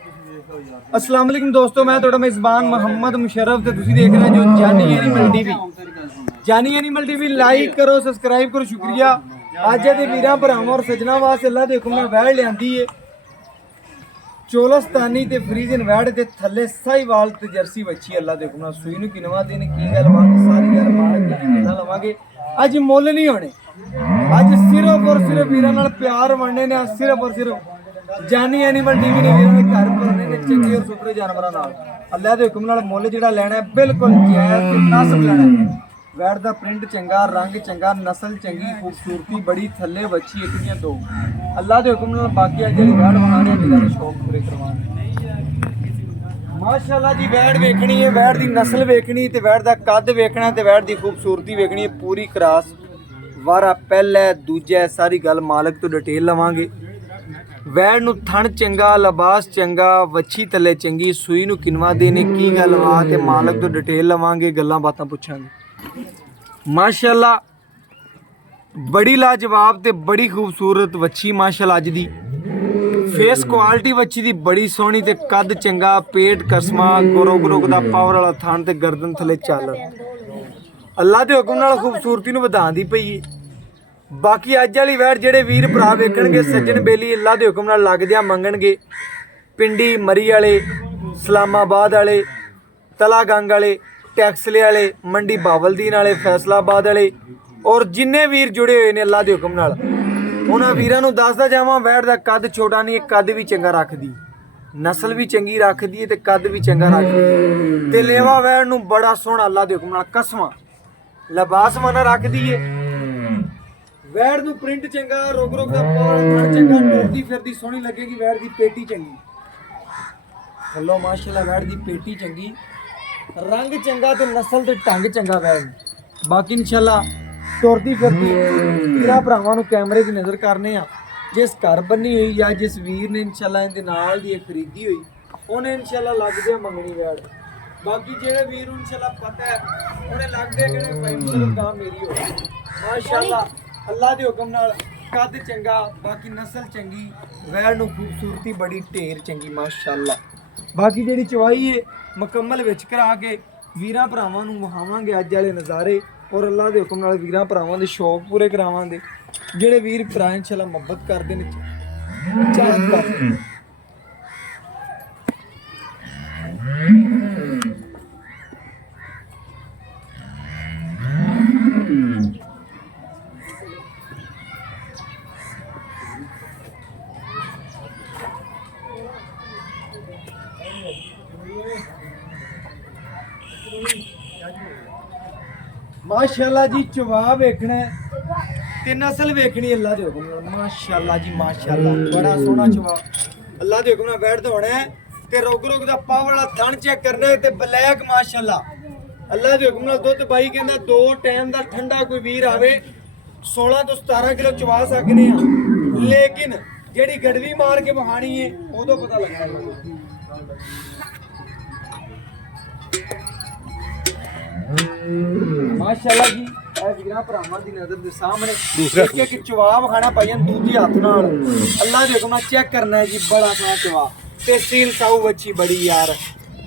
अस्सलाम वालेकुम दोस्तों, मैं थोड़ा मेज़बान मोहम्मद मुशर्रफ ते तुसी देख रहे हो जो जानी एनिमल टीवी। जानी एनिमल टीवी लाइक करो, सब्सक्राइब करो, शुक्रिया। अज दे वीरां भरावां और सजना वास्ते अल्लाह दे हुक्म नाल वैड़ लियांदी है चोलस्तानी ते फ्रीजन वैड़ ते थल्ले साहिवाल ते जर्सी बच्ची। अल्लाह दे हुक्म नाल सूई नूं किनवा दिन की गल बात सारी गल मालक दी डिटेलां लवांगे। अज मुੱਲ नहीं होने, अज सिर्फ और सिर्फ वीरां नाल प्यार वंडने ने। सिर्फ और सिर्फ जानी एनिमल टीवी ने वीरां दे घर भरने ने चंगे और सुथरे जानवरां नाल। अल्लाह दे हुक्म नाल मुੱਲ जिहड़ा लैना है बिल्कुल जायज़ ते नासब लैना है। वैड़ दा प्रिंट चंगा, रंग चंगा, नस्ल चंगी, खूबसूरती बड़ी, थल्ले बच्ची एक दियां दो। अल्लाह दे हुक्म नाल बाकी अज जिहड़ी वैड़ वहाने वीरां दे शौक पूरे करवाने। माशाअल्लाह जी वैड़ वेखनी है, वैड़ दी नस्ल वेखनी ते वैड़ दा कद वेखना ते वैड़ दी खूबसूरती वेखनी है। पूरी क्रास वारा पहला दूजा सारी गल मालक तो डिटेल लवांगे। वैड़ नूं थण चंगा, लिबास चंगा, वच्छी तले चंगी, सूई नूं किनवा देने की गल बात है मालक तो डिटेल लवांगे, गल्लां बातां पुछांगे। माशाअल्लाह बड़ी लाजवाब ते बड़ी खूबसूरत वच्छी माशाअल्लाह अज दी। फेस क्वालिटी वच्छी दी बड़ी सोहनी ते कद चंगा, पेट कसमा, गुरुग दा पावर वाला थण ते गर्दन थले चालण। अल्लाह दे हुक्म नाल खूबसूरती नूं वधांदी पई है। बाकी अज वाली वैड़ जेड़े वीर भरा वेखणगे सज्जन बेली अल्लाह दे हुक्म नाल लगदियां मंगणगे। पिंडी मरी वाले, इस्लामाबाद वाले, तलागंग वाले, टैक्सले वाले, मंडी बावलदीन वाले, फैसलाबाद वाले और जिन्ने वीर जुड़े हुए ने अल्लाह दे हुक्म नाल उन्हां वीरां नूं दसदा जावां वैड़ दा कद छोटा नहीं है, कद भी चंगा रखदी, नस्ल भी चंगी रखदी है ते कद भी चंगा रखदी ते लेवा वैड़ नूं बड़ा सोहना अल्लाह दे हुक्म नाल कसमा लिबास मना रखदी है। वैड़ नूं प्रिंट चंगा, रोग दा पाल चंगा, टुरदी फिरदी सोहनी लगेगी। वैड़ दी पेटी चंगी, थल्लों माशाअल्लाह वैड़ दी पेटी चंगी, रंग चंगा ते नस्ल ते ढंग चंगा वैड़। बाकी इंशाअल्लाह टुरदी फिरदी वीरां भरावां नूं कैमरे दी नज़र करने आ। जिस घर बन्नी हुई या जिस वीर ने इंशाअल्लाह इहदे नाल दी खरीदी हुई उन्हें इंशाअल्लाह लग गया मंगनी वैड़। बाकी जेड़े वीर नूं इंशाअल्लाह पता है उन्हें लग गया कि भाई चलो गां मेरी हो माशाअल्लाह अल्लाह दे हुक्म नाल कद चंगा, बाकी नस्ल चंगी, वैड़ नूं खूबसूरती बड़ी, ढेर चंगी माशाअल्लाह। बाकी जिहड़ी चवाई है मुकम्मल विच करा के वीरां भरावां नूं वहावांगे अज वाले नज़ारे और अल्लाह दे हुक्म नाल वीरां भरावां दे शौक पूरे करावांगे। जिहड़े वीर भरा इंशाअल्लाह मुहब्बत करदे ने चाहत करदे माशाअल्लाह जी। चवा वेखना ते नस्ल वेखनी अल्लाह दे हुक्म नाल माशाअल्लाह जी माशाअल्लाह बड़ा सोहना चवा अल्लाह दे हुक्म नाल बैठ दे होना है ते रोग दा पावर वाला थण चेक करना है ते ब्लैक माशाअल्लाह अल्लाह दे हुक्म नाल दुध बाई कहंदा दो टाइम दा ठंडा कोई वीर आवे 16 तो 17 किलो चवा सकने आ, लेकिन जेड़ी गड़वी मार के बहानी है उदों पता लगदा माशाअल्लाह जी। वीरां भरावां दी नज़र दे सामने एक चवा खाना पाई दूजी हथ नाल अल्लाह दे हुक्म नाल चेक करना है जी। बड़ा सोहना चवा ते सील साऊ बच्ची बड़ी यार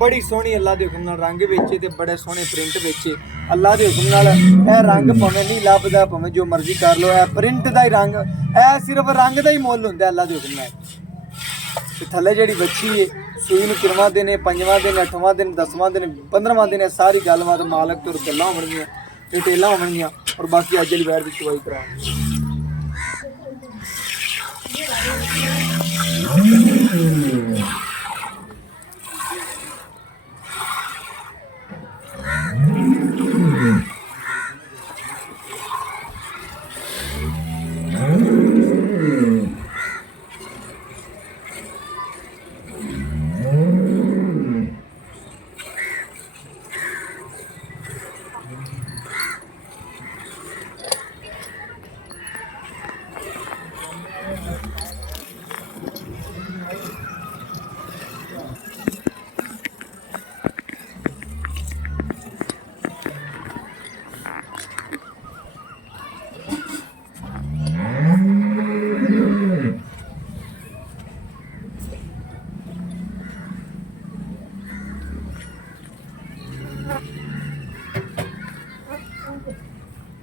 बड़ी सोहनी अल्लाह दे हुक्म नाल रंग बेचे ते बड़े सोहने प्रिंट बेचे अल्लाह दे हुक्म नाल। ए रंग भावें नहीं लभदा भावें जो मर्जी कर लो, ए प्रिंट दा ही रंग, ए सिर्फ रंग दा ही मुੱਲ हुंदा अल्लाह दे हुक्म नाल। ते थल्ले जेहड़ी बच्ची है सूई नूं किनवा दिन, 5वां दिन, 8वां दिन, 10वां दिन, 15वां दिन सारी गलबात मालक तो गल्लां होणगियां, डिटेलां होणगियां और बाकी अज वाली वैड़ दी चवाई करांगे।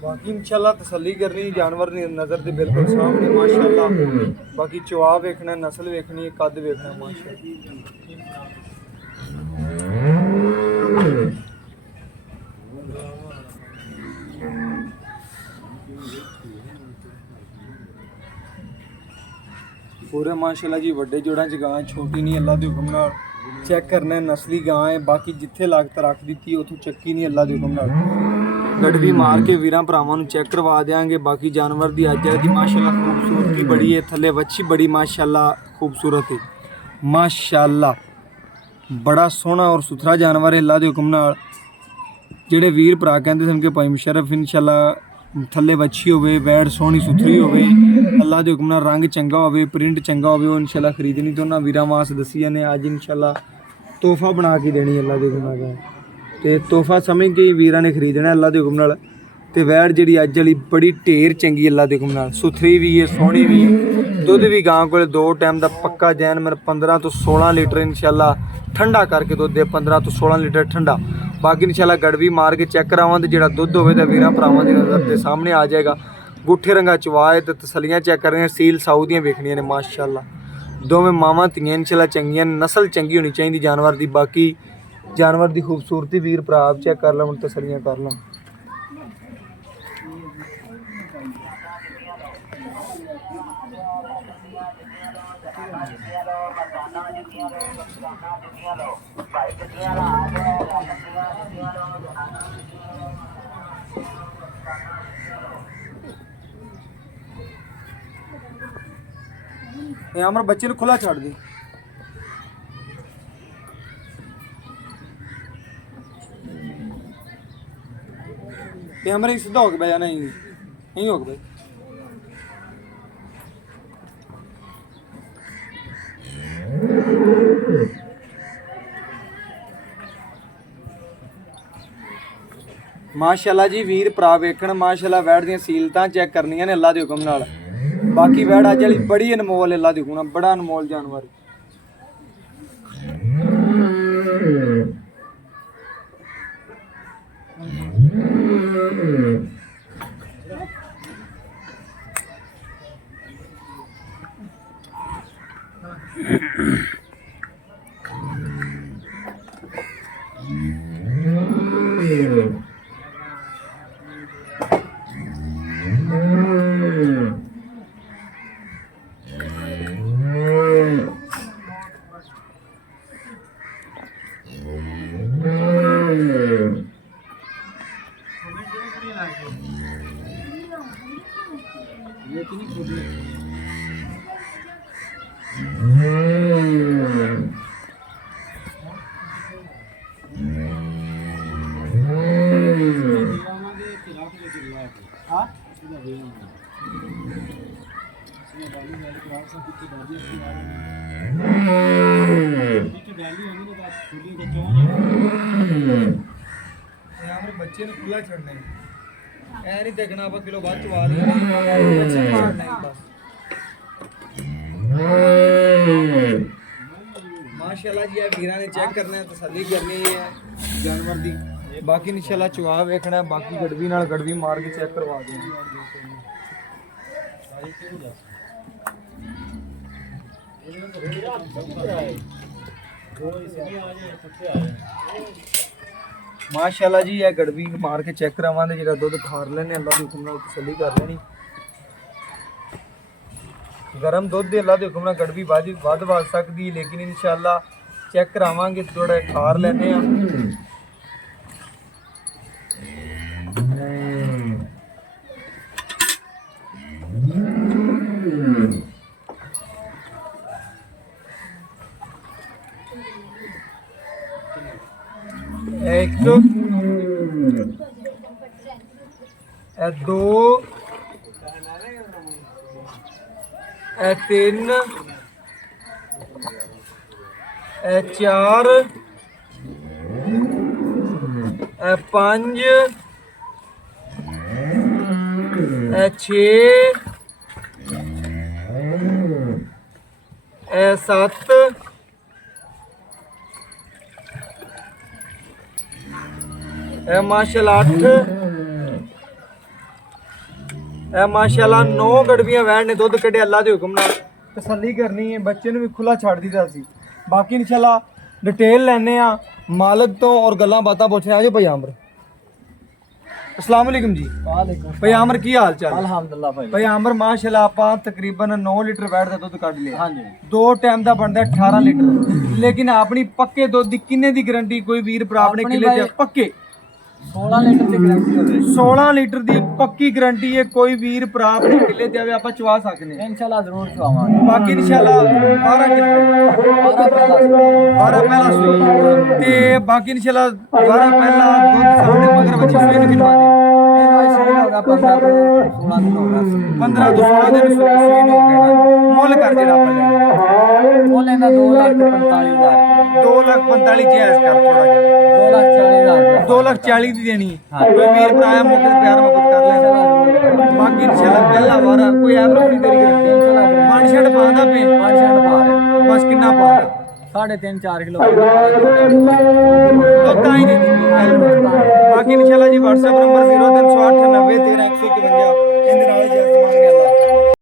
बाकी इंशाल्लाह तसल्ली करनी, जानवर ने नज़र के बिल्कुल सामने माशाल्लाह। बाकी चवा वेखना, नस्ल वेखनी, कद वेखना माशाल्लाह। पूरे माशाल्लाह जी वड्डे जोड़ां च गां, छोटी नहीं, अल्लाह के हुक्म नाल चेक करना है, नस्ली गां है। बाकी जिथे लागत रख दी उतों चक्की नहीं, अल्लाह के हुक्म नाल गड़वी मार के वीरां भरावां नूं चेक करवा देंगे। बाकी जानवर की अज की माशाल्लाह खूबसूरती बड़ी है, थले वच्छी बड़ी माशाल्लाह खूबसूरत है माशाल्लाह। बड़ा सोहना और सुथरा जानवर है अल्लाह के हुक्म नाल। जेड़े वीर भरा कहते सन कि भाई मुशर्रफ इंशाल्लाह थले वच्छी होवे, वैड़ सोहनी सुथरी होवे, अल्लाह के हुक्म नाल रंग चंगा होवे, प्रिंट चंगा होवे, वो इंशाल्लाह खरीदनी। तो उन्होंने वीरां वास दसी ने अज इंशाल्लाह तोहफा बना के देनी अल्लाह के हुक्म नाल। तो तोहफा समझ के वीरां ने खरीदना अल्लाह के हुक्म नाल। ते वैड़ जी अज वाली बड़ी ढेर चंगी अल्लाह के हुक्म नाल, सुथरी भी है, सोहनी भी है। दुध भी गां को 2 टाइम का पक्का जैन मेरे 15 तो 16 लीटर इंशाल्लाह ठंडा करके दुध दे, 15 तो 16 लीटर ठंडा। बाकी इंशाल्लाह गड़वी मार के चेक करावां तो जो दुध होवे तो वीरां भरावां दी नज़र के सामने आ जाएगा। गुठे रंगा चवाए तो तसलियां चेक करनियां, सील साऊ दियां वेखनियां ने माशाल्लाह। दोवें मावां धीआं इंशाल्लाह चंगियां, नस्ल चंगी होनी चाहिए जानवर की। बाकी जानवर की खूबसूरती वीर भरा आप चेक कर लवन, तसलियां कर लवन। अमर बच्चे खुला छड़ दी। अमर सीधा होके बह जाना, नहीं होके भाई। माशाल्लाह जी वीर भरा वेखण माशाल्लाह वैड़ दी सीलतां चेक करनियां ने अल्लाह के हुक्म नाल। बाकी वैड़ अज वाली बड़ी अनमोल अल्लाह के हुक्म नाल, बड़ा अनमोल जानवर। बच्चे ने खुला छड़ना है, ऐ नहीं देखना आप किलो बाद चवा लिया बच्चे मारना है बस। माशाल्लाह जी वीरा ने चेक करना है, तसल्ली करनी है जानवर दी। बाकी इंशाल्लाह चवा वेखना है, बाकी गड़वी नाल गड़वी मार के चेक करवा देंगे। माशाल्लाह जी यह गड़वी मार के चेक करावांगे, जो दुध खार लेने अल्लाह के हुक्म नाल तसल्ली कर लेनी। गरम दुध दे अल्लाह के हुक्म नाल गड़वी वध सकती, लेकिन इंशाल्लाह चेक करावांगे, थोड़ा खार लेने। एक तो दो तीन चार 5 6 7 माशाल्लाह 8 ਇਹ ਮਾਸ਼ਾਅੱਲਾ 9 ਗੜਵੀਆਂ ਵੈੜ ਨੇ ਦੁੱਧ ਕੱਢਿਆ ਅੱਲਾ ਦੇ ਹੁਕਮ ਨਾਲ। ਤਸੱਲੀ ਕਰਨੀ ਹੈ, ਬੱਚੇ ਨੂੰ ਵੀ ਖੁੱਲਾ ਛੱਡ ਦਿੱਤਾ ਸੀ। ਬਾਕੀ ਇਨਸ਼ਾਅੱਲਾ ਡਿਟੇਲ ਲੈਣੇ ਆ ਮਾਲਕ ਤੋਂ ਔਰ ਗੱਲਾਂ ਬਾਤਾਂ ਪੁੱਛਣੇ। ਆਜੋ ਭਾਈ ਆਮਰ। अस्सलाम वालेकुम जी। वालेकुम भाई आमर की हाल चाल? अल्हम्दुलिल्लाह भाई। भाई आमर माशाल्लाह ਆਪਾਂ ਤਕਰੀਬਨ 9 ਲੀਟਰ ਵੈੜ ਦਾ ਦੁੱਧ ਕੱਢ ਲਿਆ। ਹਾਂਜੀ। 2 ਟਾਈਮ ਦਾ ਬਣਦਾ 18 ਲੀਟਰ। ਲੇਕਿਨ ਆਪਣੀ ਪੱਕੇ ਦੁੱਧ ਦੀ ਕਿੰਨੇ ਦੀ ਗਾਰੰਟੀ? ਕੋਈ ਵੀਰ ਭਰਾ ਆਪਣੇ ਕਿਲੇ ਤੇ ਪੱਕੇ 16 ਲੀਟਰ ਦੀ ਗਾਰੰਟੀ ਹੋਵੇ। 16 ਲੀਟਰ ਦੀ ਪੱਕੀ ਗਾਰੰਟੀ ਹੈ। ਕੋਈ ਵੀਰ ਭਰਾ ਆਪਣੇ ਕਿਲੇ ਤੇ ਆਵੇ ਆਪਾਂ ਚਵਾ ਸਕਦੇ ਹਾਂ इंशाल्लाह जरूर चवावांगे। ਬਾਕੀ ਇਨਸ਼ਾਅੱਲਾ 12 ਕਿਲੋ 12 ਪਹਿਲਾ ਸੂਈ ਤੇ ਬਾਕੀ ਇਨਸ਼ਾਅੱਲਾ 12 ਪਹਿਲਾ ਦੁੱਧ ਸਾਹਮਣੇ ਮਗਰ ਬੱਚੀ ਸੂਈ ਨੂੰ ਕਿਲਵਾ ਦੇ। होगा 15 ਤੋਂ 16 दिन होगा। 15 ਤੋਂ 16 ਦਿਨ ਸੂਈ ਨੂੰ ਹੋ ਗਿਆ। ਮੁੱਲ ਕਰ ਜਿਹੜਾ ਆਪਾਂ ਲੈਣਾ वो लेना 2,45,000। 2,45,000 ਜਾਇਜ਼ ਕਰ ਥੋੜਾ ਜਿਹਾ। 2,40,000। 2,40,000 ਦੀ ਦੇਣੀ ਹੈ। ਕੋਈ ਵੀਰ ਭਰਾ ਆ ਮੌਕੇ ਤੇ ਪਿਆਰ ਮੁਹੱਬਤ ਕਰ ਲੈ। ਬਾਕੀ ਇਨਸ਼ਾਅੱਲਾ ਪਹਿਲਾ ਵਾਰਾ ਕੋਈ ਐਵਰੇਜ ਨਹੀਂ ਤੇਰੀ ਗਾਰੰਟੀ। इंशाल्लाह ਪਾਣੀ ਛੱਡ ਪਾਉਂਦਾ ਪਏ 5 ਪਾ ਰਹੇ। ਬਸ ਕਿੰਨਾ ਪਾਉਂਦਾ 3.5-4 ਕਿਲੋ। तो ਤਾਂ ਹੀ ਨਹੀਂ ਦਿੱਤੀ। ਬਾਕੀ ਇਨਸ਼ਾਅੱਲਾ ਜੀ WhatsApp ਨੰਬਰ 0308 90 13 151 ਇਹਦੇ ਨਾਲ ਹੀ ਜੈਸ ਮੰਗਦੇ